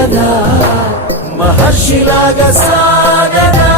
కదా మహర్షిలాగా సాగదా